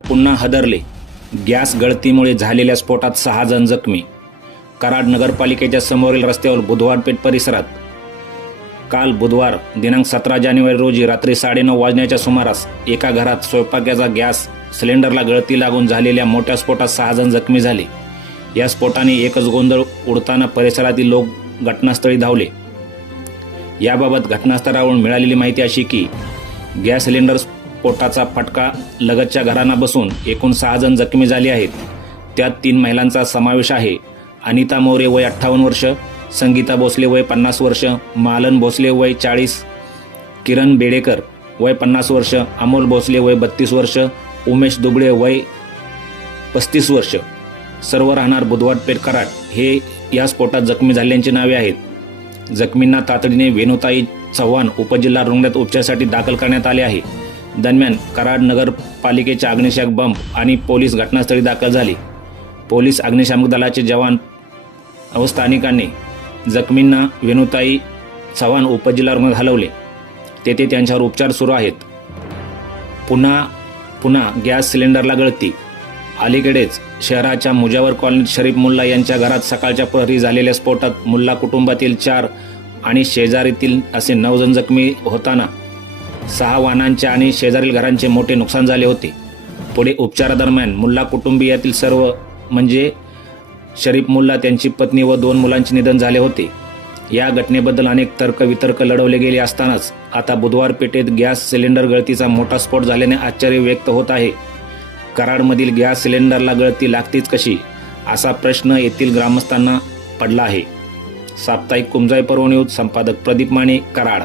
पुन्हा हदरले. गॅस गळतीमुळे झालेल्या स्फोटात सहा जण जखमी. कराड नगरपालिकेच्या समोरील रस्त्यावर बुधवार पेठ परिसरात. काल बुधवार दिनांक सतरा जानेवारी रोजी रात्री साडेनऊ वाजण्याच्या सुमारास एका घरात स्वयंपाकाचा गॅस सिलेंडरला गळती लागून झालेल्या मोठ्या स्फोटात सहा जण जखमी झाले. या स्फोटाने एकच गोंधळ उडताना परिसरातील लोक घटनास्थळी धावले. याबाबत घटनास्थळावरून मिळालेली माहिती अशी की गॅस सिलेंडर स्फोटाचा फटका लगतच्या घरांना बसून एकूण सहा जण जखमी झाले आहेत. त्यात तीन महिलांचा समावेश आहे. अनिता मोरे वय अठ्ठावन्न वर्ष संगीता भोसले वय पन्नास वर्ष मालन भोसले वय चाळीस किरण बेडेकर वय पन्नास वर्ष अमोल भोसले वय बत्तीस वर्ष उमेश दुबळे वय पस्तीस वर्ष. सर्व राहणार बुधवार पेठ हे या स्फोटात जखमी झाल्यांची नावे आहेत. जखमींना तातडीने वेणुताई चव्हाण उपजिल्हा रुग्णालयात उपचारासाठी दाखल करण्यात आले आहे. दरम्यान कराड नगरपालिकेच्या अग्निशामक बंब आणि पोलीस घटनास्थळी दाखल झाली. पोलीस अग्निशामक दलाचे जवान व स्थानिकांनी जखमींना वेणुताई चव्हाण उपजिल्हा रुग्णालयात हलवले. तेथे त्यांच्यावर उपचार सुरू आहेत. पुन्हा पुन्हा गॅस सिलेंडरला गळती. अलीकडेच शहराच्या मुजावर कॉलनीत शरीफ मुल्ला यांच्या घरात सकाळच्या प्रहरी झालेल्या स्फोटात मुल्ला कुटुंबातील चार आणि शेजारीतील असे नऊ जण जखमी होताना सहा वाहनांचे आणि शेजारील घरांचे मोठे नुकसान झाले होते. पुढे उपचारादरम्यान मुल्ला कुटुंबियातील सर्व म्हणजे शरीफ मुल्ला त्यांची पत्नी व दोन मुलांचे निधन झाले होते. या घटनेबद्दल अनेक तर्क वितर्क लढवले गेले असतानाच आता बुधवार पेठेत गॅस सिलेंडर गळतीचा मोठा स्फोट झाल्याने आश्चर्य व्यक्त होत आहे. कराडमधील गॅस सिलेंडरला गळती लागतीच कशी? असा प्रश्न येथील ग्रामस्थांना पडला आहे. साप्ताहिक कुमजाई पर्व न्यूज संपादक प्रदीप माने कराड.